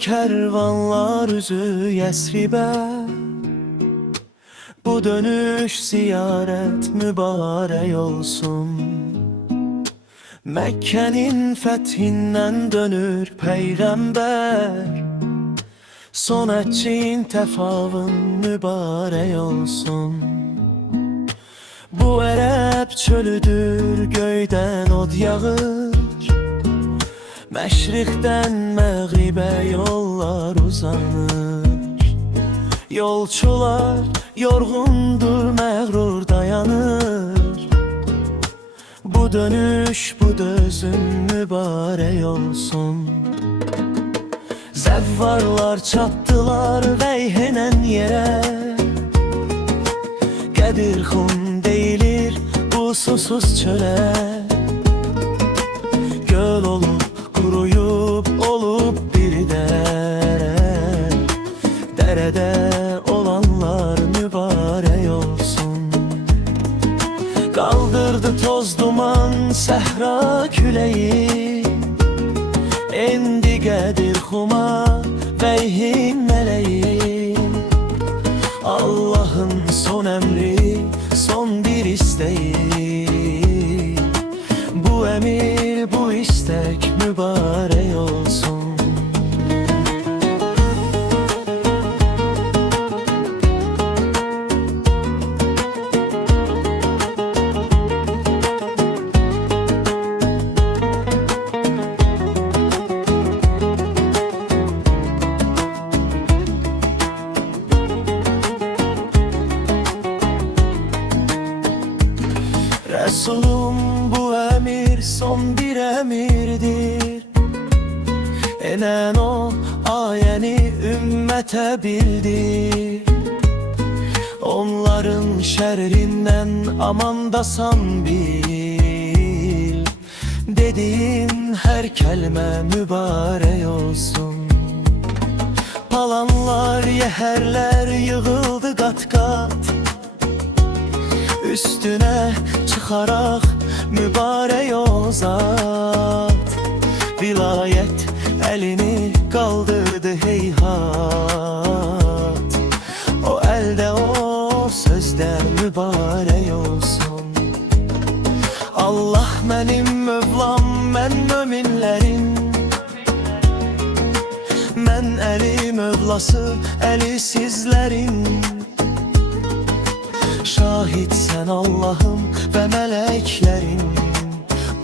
kervanlar üzü Yesrib'e. Bu dönüş ziyaret mübarek olsun. Mekke'nin fethinden dönür peygamber. Son etçin tefavın mübarek olsun. Bu Ereb çölüdür, göyden od yağır. Məşriqdən məğribə yollar uzanır. Yolçular yorğundur, məğrur dayanır. Bu dönüş, bu dözüm mübarek olsun. Zəvvarlar çatdılar veyhenen yerə. Qədirxum deyilir bu susuz çölə. Göl olup kuruyup olup bir dere. Derede olanlar mübarek olsun. Kaldırdı toz duman sehra küleyi. Endi Qədirxuma veyhin meleği. Allah'ın son emri, son bir isteği. Bu emir, bu istek mübarek olsun. Resulüm bu emir son bir emirdir. Enen o ayeni ümmete bildir. Onların şerrinden amandasan bil. Dediğin her kelime mübarek olsun. Palanlar, yeherler yığıldı kat kat. Üstüne çıkarak mübarek o zat. Vilayet elini kaldırdı heyhat. O elde o sözde mübarek olsun. Allah benim Mövlam, ben müminlerin. Ben eli Mövlası, eli sizlerin. Şahit sen Allah'ım ve meleklerin.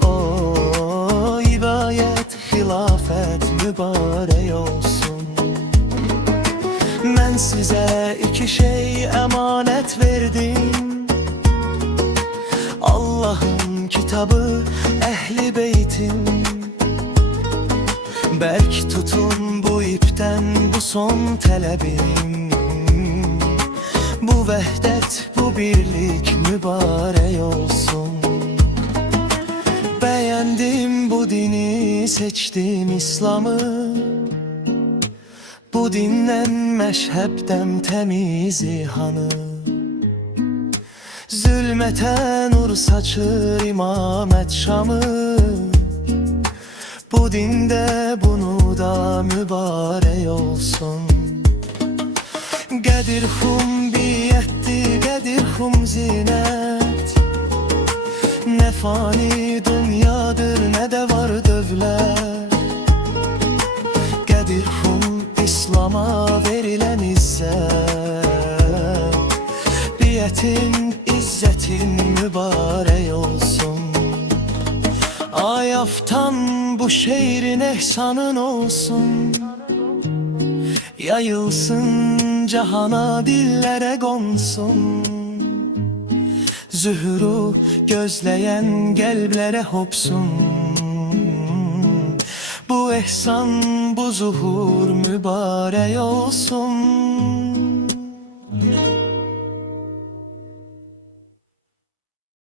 O hidayet, hilafet mübarek olsun. Ben size iki şey emanet verdim. Allah'ın kitabı, ehli beytim. Belki tutun bu ipten, bu son talebim. Bu vehdet, bu birlik mübarek olsun. Beğendim bu dini, seçtim İslam'ı. Bu dinden meşhepten temiz ihanı. Zulmete nur saçır imamet şamı. Bu dinde bunu da mübarek olsun. Qədirxum biyetti, Qədirxum zinet. Ne fani dünyadır, ne de var dövlet. Qədirxum İslam'a verilen izzet. Biyetin, izzetin mübarek olsun. Ayaftan bu şehrin ehsanın olsun. Yayılsın cahana, dillere gonsun. Zühuru gözleyen gelblere hopsun. Bu ehsan, bu zuhur mübarek olsun.